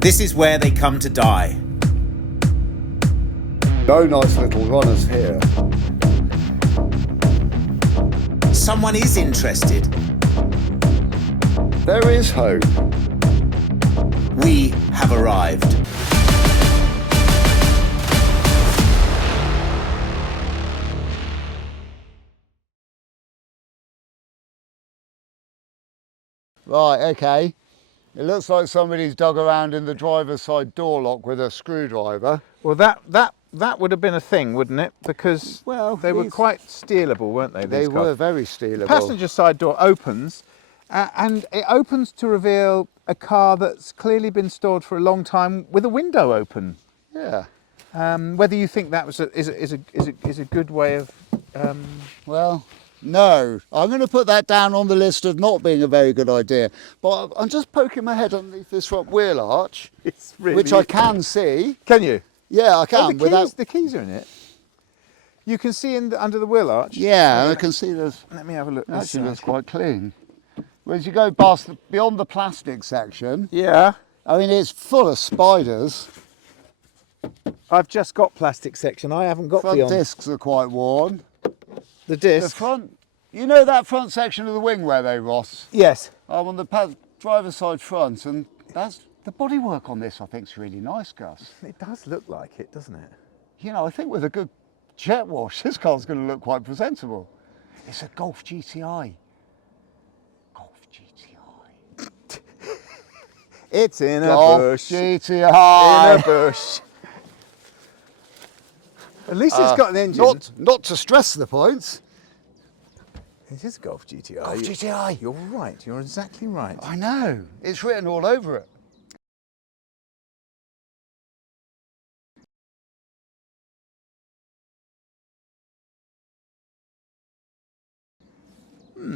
This is where they come to die. No nice little runners here. Someone is interested. There is hope. We have arrived. Right, okay. It looks like somebody's dug around in the driver's side door lock with a screwdriver. Well, that would have been a thing, wouldn't it? Because they were these- quite stealable, weren't they? They These cars? were very stealable. Passenger side door opens, and it opens to reveal a car that's clearly been stored for a long time with a window open. Yeah. Whether you think that was is a good way of. Well, no. I'm going to put that down on the list of not being a very good idea. But I'm just poking my head underneath this front wheel arch, It's really, which I can see. Can you? Yeah, I can. The keys are in it. You can see under the wheel arch. Yeah, I can see there's. Let me have a look. Actually, looks quite clean. Whereas you go past beyond the plastic section, Yeah. I mean, it's full of spiders. I've just got plastic section. I haven't got Front beyond discs are quite worn. the The disc. front, you know that front section of the wing where they rot? Yes. I'm on the driver's side front, and that's the bodywork on this. I think is really nice, Gus. It does look like it, doesn't it? You know, I think with a good jet wash, this car's going to look quite presentable. It's a Golf GTI. Golf GTI. It's in a Golf bush. GTI. In a bush. At least it's got an engine. Not to stress the points. It is a Golf GTI. Golf GTI. You're right. You're exactly right. I know. It's written all over it.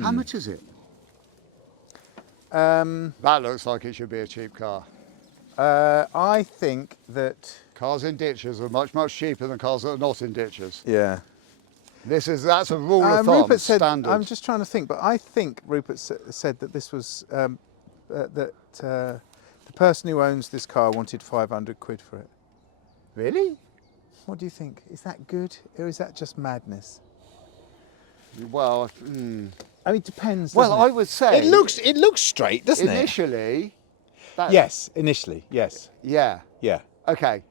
How much is it? That looks like it should be a cheap car. I think that. Cars in ditches are much, much cheaper than cars that are not in ditches. Yeah. That's a rule of thumb, Rupert said. standard. I'm just trying to think, but I think Rupert said that this was that the person who owns this car wanted 500 quid for it. Really? What do you think? Is that good, or is that just madness? Well, I mean, it depends. well, doesn't I would say it looks straight, doesn't initially. That, Yes, initially, yes. Yeah. Yeah. Okay.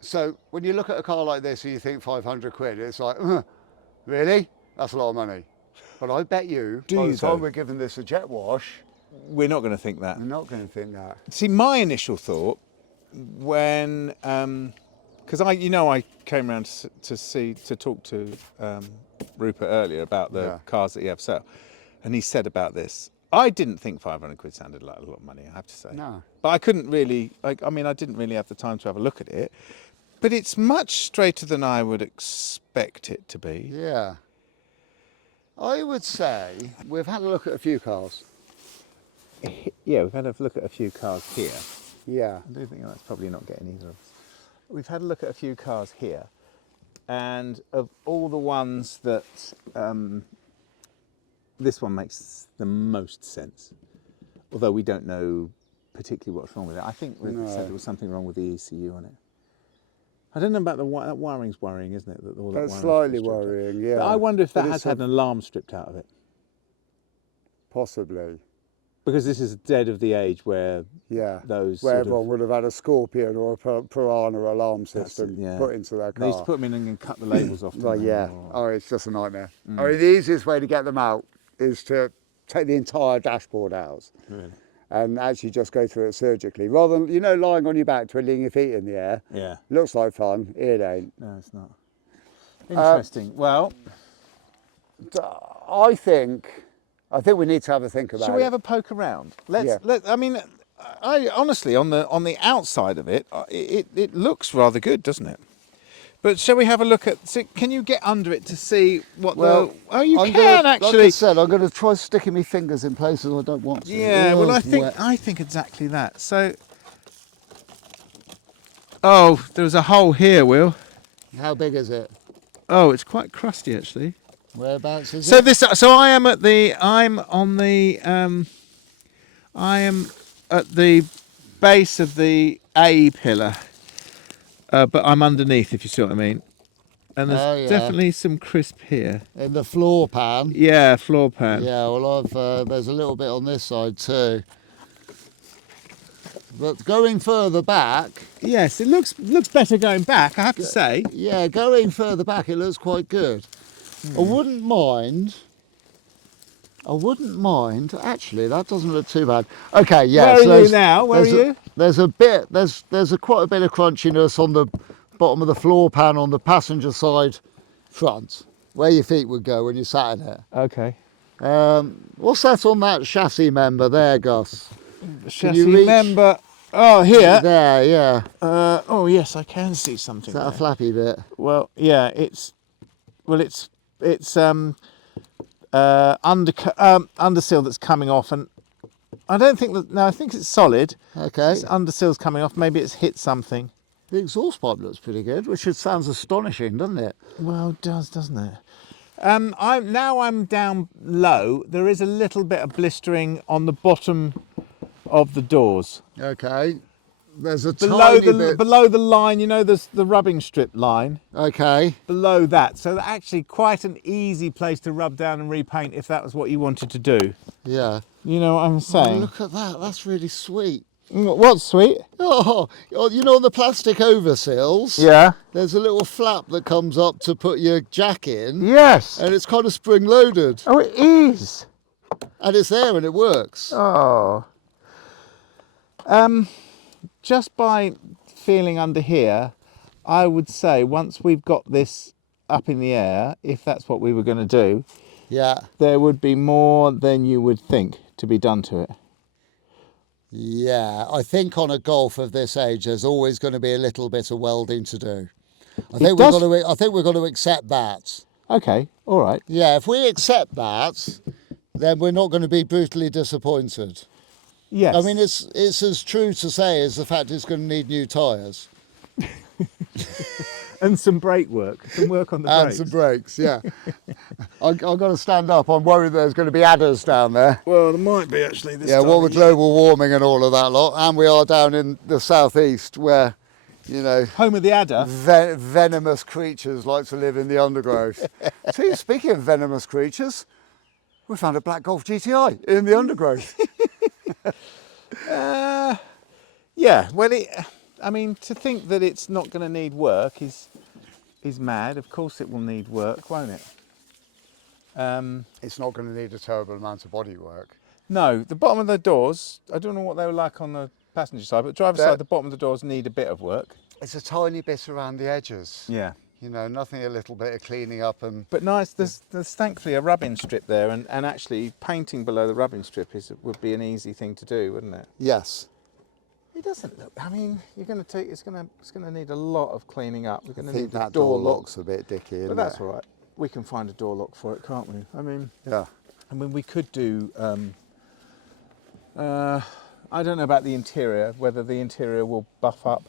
So when you look at a car like this and you think 500 quid, it's like, really? That's a lot of money. But I bet you, by the time we're giving this a jet wash, We're not going to think that. we're not going to think that. See, my initial thought when, because I came around to talk to Rupert earlier about the cars that he had for sale, and he said about this. I didn't think 500 quid sounded like a lot of money, I have to say. No. But I couldn't really, I didn't really have the time to have a look at it. But it's much straighter than I would expect it to be. Yeah. I would say we've had a look at a few cars. Yeah, we've had a look at a few cars here. Yeah. I do think that's probably not getting either of us. We've had a look at a few cars here, and of all the ones that this one makes the most sense, although we don't know particularly what's wrong with it. I think we said there was something wrong with the ECU on it. I don't know about that wiring's worrying, isn't it? That all that That's wiring's slightly stripped out. worrying, yeah. But I wonder if that But has it's had an alarm stripped out of it. Possibly. Because this is dead of the age where Yeah. those Where sort everyone of, would have had a Scorpion or a Piranha alarm That's system it, yeah. put into their they used to car. put them in and cut the labels off. Well, didn't they? yeah. Or- Oh, it's just a nightmare. I mean, the easiest way to get them out is to take the entire dashboard out Really? and actually just go through it surgically. Rather than, lying on your back, twiddling your feet in the air. Yeah. Looks like fun. It ain't. No, it's not. Interesting. Well, I think we need to have a think about it. shall we have a poke around? Yeah. I honestly, on the outside of it, it looks rather good, doesn't it? But shall we have a look at? So can you get under it to see what Well, the? Oh, you I'm can gonna, actually. Like I said, I'm going to try sticking my fingers in places I don't want to. Yeah. Oh, Well, it's wet. I think exactly that. So. Oh, there's a hole here, Will. How big is it? Oh, it's quite crusty actually. Whereabouts is So it? I am at the base of the A pillar, but I'm underneath, if you see what I mean. And there's Oh, yeah. definitely some crisp here. In the floor pan. Yeah, floor pan. Yeah, well, there's a little bit on this side too. But going further back, Yes, it looks better going back, I have to say. yeah, going further back, it looks quite good. I wouldn't mind. Actually, that doesn't look too bad. Okay, yeah. Where so are you now? Where are there's you? There's quite a bit of crunchiness on the bottom of the floor pan on the passenger side front, where your feet would go when you sat in it. Okay. What's that on that chassis member there, Gus? Chassis member. Oh, here. There, yeah. Oh, yes, I can see something. Is that there. a flappy bit? Well, yeah, it's undersill that's coming off, and I don't think that. No, I think it's solid. Okay. This undersill's coming off. Maybe it's hit something. The exhaust pipe looks pretty good, which sounds astonishing, doesn't it? Well, it does, doesn't it? I'm down low. There is a little bit of blistering on the bottom of the doors. Okay. There's a Below tiny bit. below the line, you know, there's the rubbing strip line. Okay. Below that, so actually quite an easy place to rub down and repaint if that was what you wanted to do. Yeah. You know what I'm Oh, saying? look at that. That's really sweet. What's sweet? Oh, you know, on the plastic oversills, Yeah. there's a little flap that comes up to put your jack in, Yes. and it's kind of spring loaded, Oh, it is. and it's there and it works. Oh. Just by feeling under here, I would say once we've got this up in the air, if that's what we were going to do, Yeah. there would be more than you would think to be done to it. Yeah, I think on a Golf of this age, there's always going to be a little bit of welding to do. I think we've got to accept that. Okay, all right. Yeah, if we accept that, then we're not going to be brutally disappointed. Yes. I mean, it's as true to say as the fact it's going to need new tyres. And some brake work, some work on the And brakes. some brakes, yeah. I've got to stand up. I'm worried there's going to be adders down there. Well, there might be actually this Yeah, time what of with year. global warming and all of that lot. And we are down in the southeast where, you know, Home of the adder. venomous creatures like to live in the undergrowth. See, speaking of venomous creatures, we found a black Golf GTI in the undergrowth. Yeah, well, I mean, to think that it's not going to need work is mad. Of course it will need work, won't it? It's not going to need a terrible amount of body work. No, the bottom of the doors, I don't know what they were like on the passenger side, but driver's side, the bottom of the doors need a bit of work. It's a tiny bit around the edges. Yeah. You know, nothing a little bit of cleaning up and... But nice, there's thankfully a rubbing strip there, and actually painting below the rubbing strip would be an easy thing to do, wouldn't it? Yes. It doesn't look. I mean, it's going to need a lot of cleaning up. We're going I to think need that a door lock. lock's a bit dicky, isn't But that's it? all right. We can find a door lock for it, can't we? I mean, Yeah. we could do. I don't know about the interior. Whether the interior will buff up.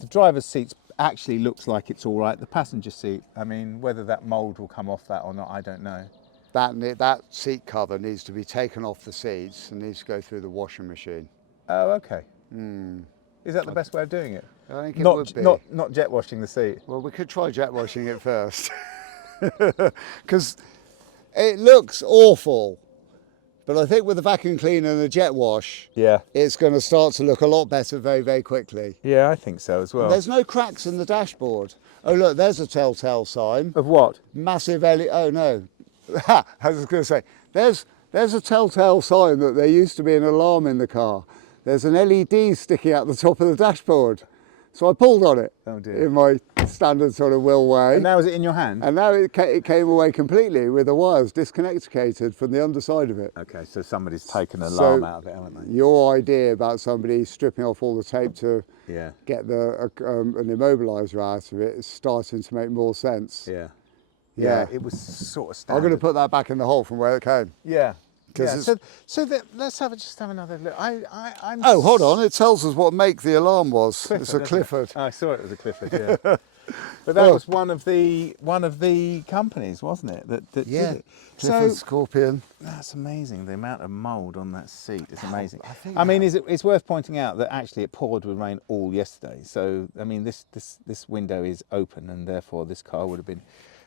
The driver's seats actually looks like it's all right. The passenger seat. I mean, whether that mould will come off that or not, I don't know. That seat cover needs to be taken off the seats and needs to go through the washing machine. Oh, okay. Is that the best way of doing it? I think it Not would be. not jet washing the seat. Well, we could try jet washing it first. Because it looks awful. But I think with the vacuum cleaner and the jet wash, Yeah. it's going to start to look a lot better very, very quickly. Yeah, I think so as well. There's no cracks in the dashboard. Oh, look, there's a telltale sign. Of what? Massive LED. Oh, no. I was going to say, there's a telltale sign that there used to be an alarm in the car. There's an LED sticking out the top of the dashboard. So I pulled on it Oh, dear. in my standard sort of Will way. And now is it in your hand? And now it came away completely with the wires disconnected from the underside of it. Okay, so somebody's taken an alarm out of it, haven't they? Your idea about somebody stripping off all the tape to Yeah. get an immobiliser out of it is starting to make more sense. Yeah. Yeah. It was sort of I'm standard. going to put that back in the hole from where it came. Yeah. 'Cause Yeah. it's- Let's just have another look. I'm. Oh, hold on. It tells us what make the alarm was. Clifford, It's a doesn't it? Clifford. I saw it was a Clifford. Yeah. But that Oh. was one of the companies, wasn't it? That did it. Clifford Scorpion. That's amazing. The amount of mould on that seat is amazing. I think I mean, it's worth pointing out that actually it poured with rain all yesterday. So I mean, this window is open, and therefore this car would have been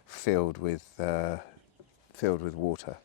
filled with water.